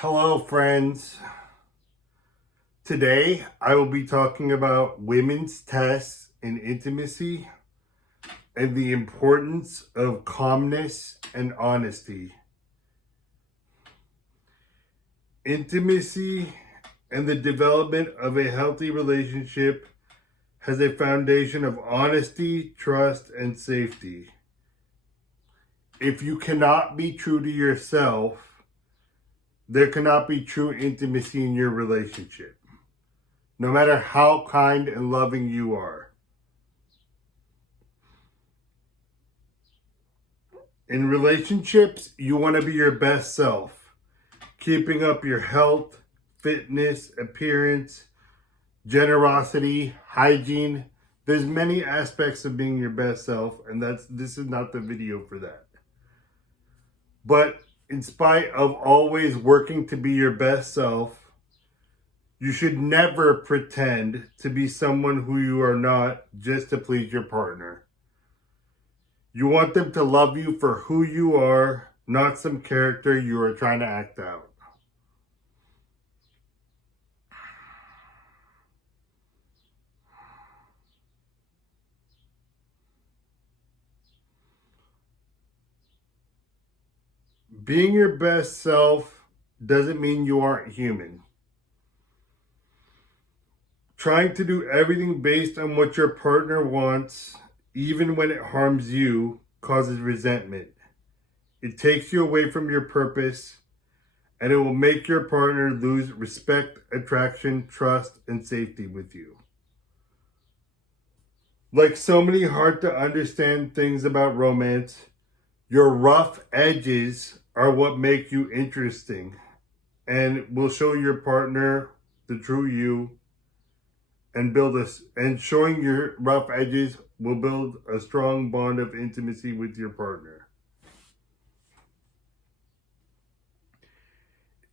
Hello, friends. Today, I will be talking about women's tests in intimacy and the importance of calmness and honesty. Intimacy and the development of a healthy relationship has a foundation of honesty, trust, and safety. If you cannot be true to yourself, there cannot be true intimacy in your relationship, no matter how kind and loving you are. In relationships, you want to be your best self, keeping up your health, fitness, appearance, generosity, hygiene. There's many aspects of being your best self, and this is not the video for that. But in spite of always working to be your best self, you should never pretend to be someone who you are not just to please your partner. You want them to love you for who you are, not some character you are trying to act out. Being your best self doesn't mean you aren't human. Trying to do everything based on what your partner wants, even when it harms you, causes resentment. It takes you away from your purpose, and it will make your partner lose respect, attraction, trust, and safety with you. Like so many hard to understand things about romance, your rough edges are what make you interesting and will show your partner the true you and showing your rough edges will build a strong bond of intimacy with your partner.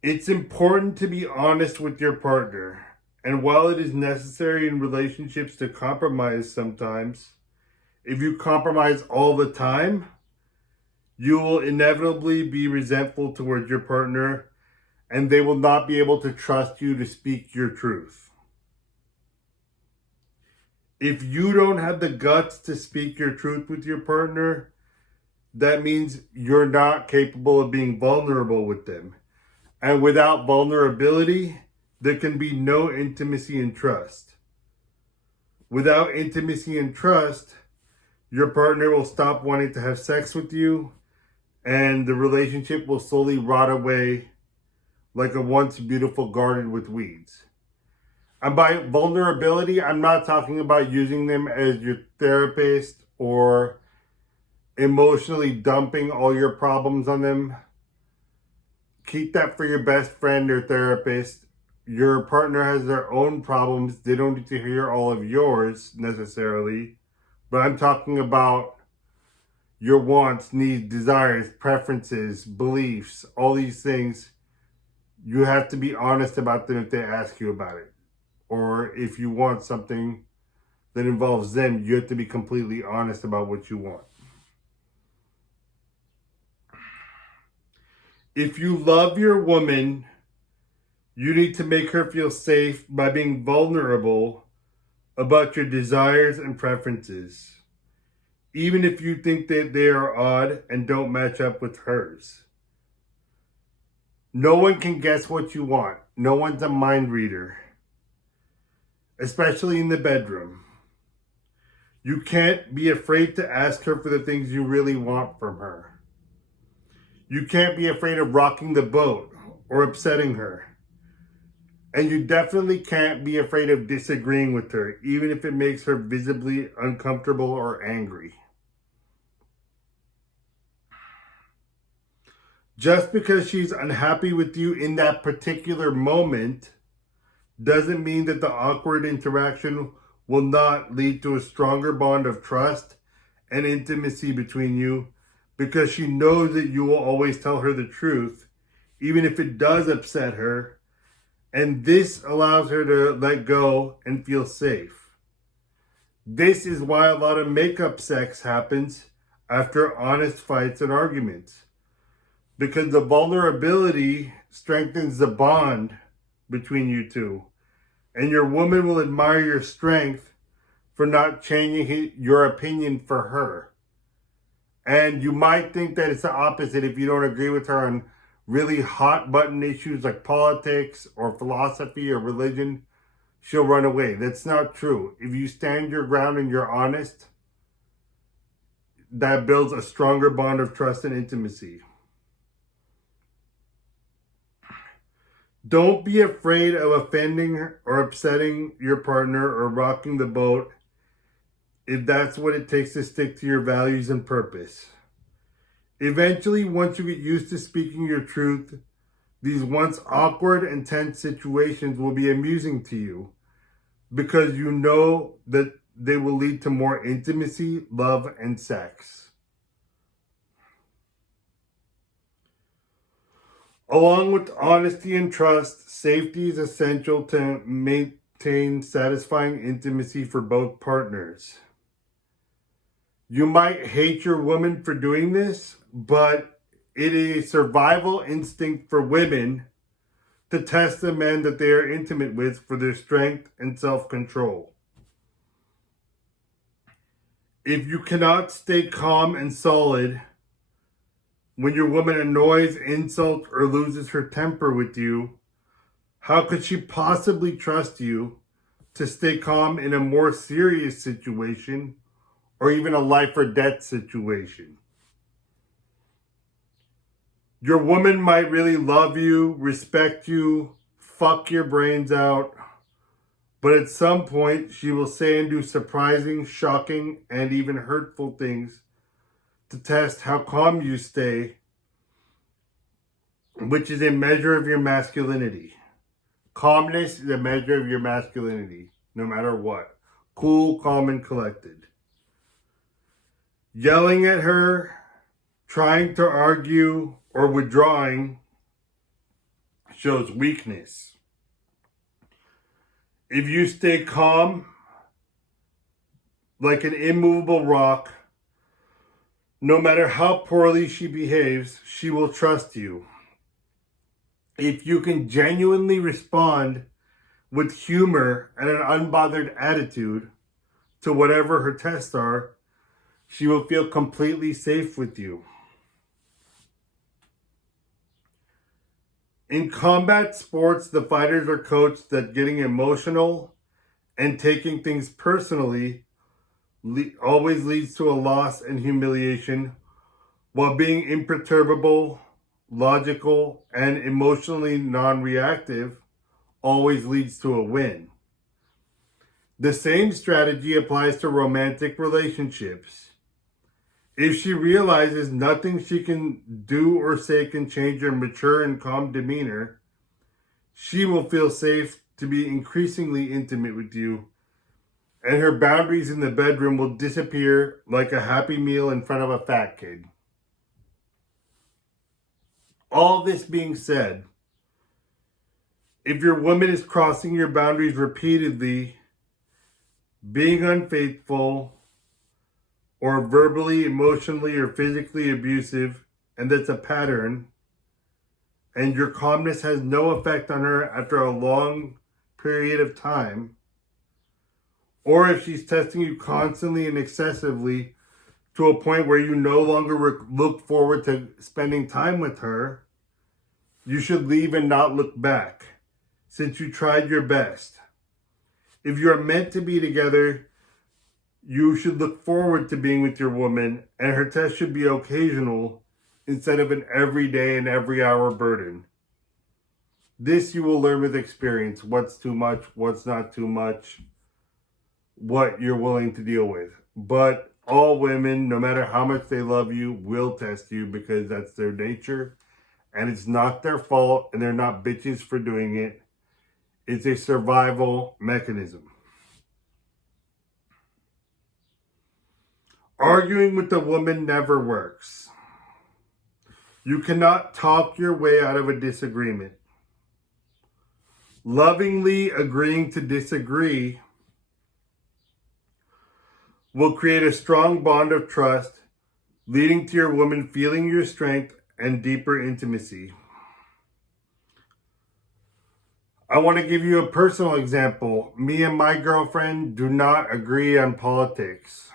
It's important to be honest with your partner, and while it is necessary in relationships to compromise sometimes, if you compromise all the time, you will inevitably be resentful towards your partner, and they will not be able to trust you to speak your truth. If you don't have the guts to speak your truth with your partner, that means you're not capable of being vulnerable with them. And without vulnerability, there can be no intimacy and trust. Without intimacy and trust, your partner will stop wanting to have sex with you, and the relationship will slowly rot away like a once beautiful garden with weeds. And by vulnerability, I'm not talking about using them as your therapist or emotionally dumping all your problems on them. Keep that for your best friend or therapist. Your partner has their own problems. They don't need to hear all of yours necessarily. But I'm talking about your wants, needs, desires, preferences, beliefs, all these things. You have to be honest about them if they ask you about it. Or if you want something that involves them, you have to be completely honest about what you want. If you love your woman, you need to make her feel safe by being vulnerable about your desires and preferences, even if you think that they are odd and don't match up with hers. No one can guess what you want. No one's a mind reader, especially in the bedroom. You can't be afraid to ask her for the things you really want from her. You can't be afraid of rocking the boat or upsetting her. And you definitely can't be afraid of disagreeing with her, even if it makes her visibly uncomfortable or angry. Just because she's unhappy with you in that particular moment doesn't mean that the awkward interaction will not lead to a stronger bond of trust and intimacy between you, because she knows that you will always tell her the truth, even if it does upset her. And this allows her to let go and feel safe. This is why a lot of makeup sex happens after honest fights and arguments. because the vulnerability strengthens the bond between you two. And your woman will admire your strength for not changing your opinion for her. And you might think that it's the opposite if you don't agree with her on really hot button issues like politics or philosophy or religion. She'll run away. That's not true. If you stand your ground and you're honest, that builds a stronger bond of trust and intimacy. Don't be afraid of offending or upsetting your partner or rocking the boat if that's what it takes to stick to your values and purpose. Eventually, once you get used to speaking your truth, these once awkward and tense situations will be amusing to you because you know that they will lead to more intimacy, love, and sex. Along with honesty and trust, safety is essential to maintain satisfying intimacy for both partners. You might hate your woman for doing this, but it is a survival instinct for women to test the men that they are intimate with for their strength and self-control. If you cannot stay calm and solid when your woman annoys, insults, or loses her temper with you, how could she possibly trust you to stay calm in a more serious situation or even a life or death situation? Your woman might really love you, respect you, fuck your brains out, but at some point she will say and do surprising, shocking, and even hurtful things to test how calm you stay, which is a measure of your masculinity. Calmness is a measure of your masculinity, no matter what. Cool, calm, and collected. Yelling at her, trying to argue, or withdrawing shows weakness. If you stay calm, like an immovable rock, no matter how poorly she behaves, she will trust you. If you can genuinely respond with humor and an unbothered attitude to whatever her tests are, she will feel completely safe with you. In combat sports, the fighters are coached that getting emotional and taking things personally always leads to a loss and humiliation, while being imperturbable, logical, and emotionally non-reactive always leads to a win. The same strategy applies to romantic relationships. If she realizes nothing she can do or say can change her mature and calm demeanor, she will feel safe to be increasingly intimate with you, and her boundaries in the bedroom will disappear like a Happy Meal in front of a fat kid. All this being said, if your woman is crossing your boundaries repeatedly, being unfaithful, or verbally, emotionally, or physically abusive, and that's a pattern, and your calmness has no effect on her after a long period of time, or if she's testing you constantly and excessively to a point where you no longer look forward to spending time with her, you should leave and not look back, since you tried your best. If you are meant to be together, you should look forward to being with your woman, and her test should be occasional instead of an everyday and every hour burden. This you will learn with experience, what's too much, what's not too much, what you're willing to deal with. But all women, no matter how much they love you, will test you because that's their nature, and it's not their fault, and they're not bitches for doing it. It's a survival mechanism. Arguing with a woman never works. You cannot talk your way out of a disagreement. Lovingly agreeing to disagree will create a strong bond of trust, leading to your woman feeling your strength and deeper intimacy. I want to give you a personal example. Me and my girlfriend do not agree on politics.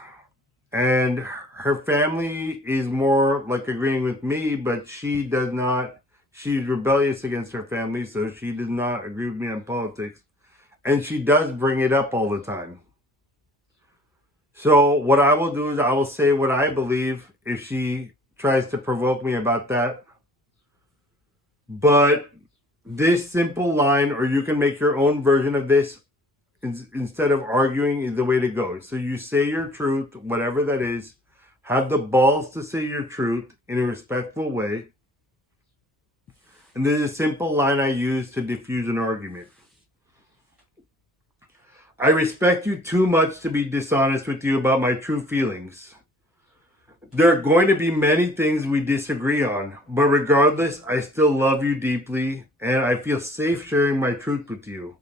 And her family is more like agreeing with me, but she does not. She's rebellious against her family, so she does not agree with me on politics. And she does bring it up all the time. So what I will do is I will say what I believe if she tries to provoke me about that. But this simple line, or you can make your own version of this, instead of arguing, is the way to go. So you say your truth, whatever that is. Have the balls to say your truth in a respectful way. And this is a simple line I use to diffuse an argument. I respect you too much to be dishonest with you about my true feelings. There are going to be many things we disagree on, but regardless, I still love you deeply, and I feel safe sharing my truth with you.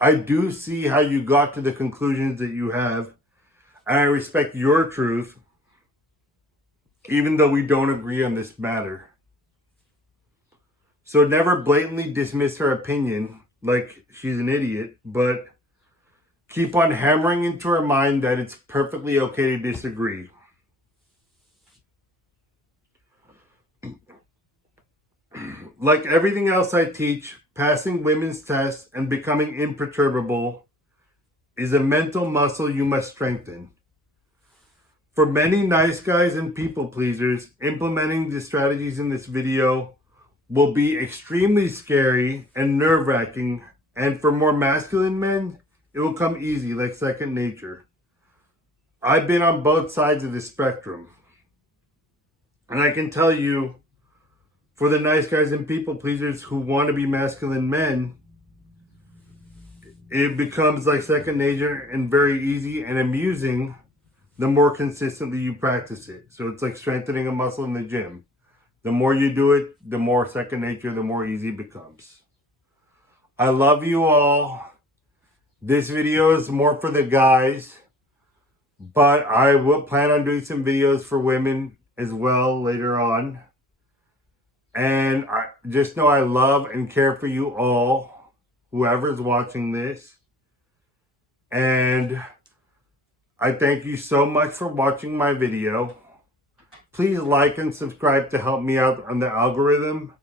I do see how you got to the conclusions that you have, and I respect your truth, even though we don't agree on this matter. So never blatantly dismiss her opinion like she's an idiot, but keep on hammering into her mind that it's perfectly okay to disagree. Like everything else I teach, passing women's tests and becoming imperturbable is a mental muscle you must strengthen. For many nice guys and people pleasers, implementing the strategies in this video will be extremely scary and nerve-wracking, and for more masculine men, it will come easy like second nature. I've been on both sides of the spectrum, and I can tell you, for the nice guys and people pleasers who want to be masculine men, it becomes like second nature and very easy and amusing the more consistently you practice it. So it's like strengthening a muscle in the gym. The more you do it, the more second nature, the more easy it becomes. I love you all. This video is more for the guys, but I will plan on doing some videos for women as well later on. And I just know I love and care for you all, whoever's watching this. And I thank you so much for watching my video. Please like and subscribe to help me out on the algorithm.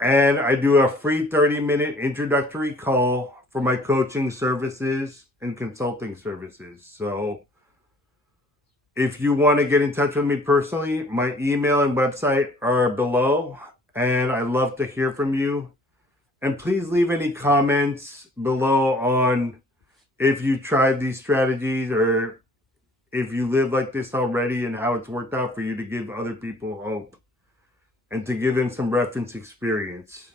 And I do a free 30-minute introductory call for my coaching services and consulting services. So if you want to get in touch with me personally, my email and website are below, and I'd love to hear from you. And please leave any comments below on if you tried these strategies or if you live like this already and how it's worked out for you, to give other people hope and to give them some reference experience.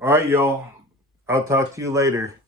All right, y'all. I'll talk to you later.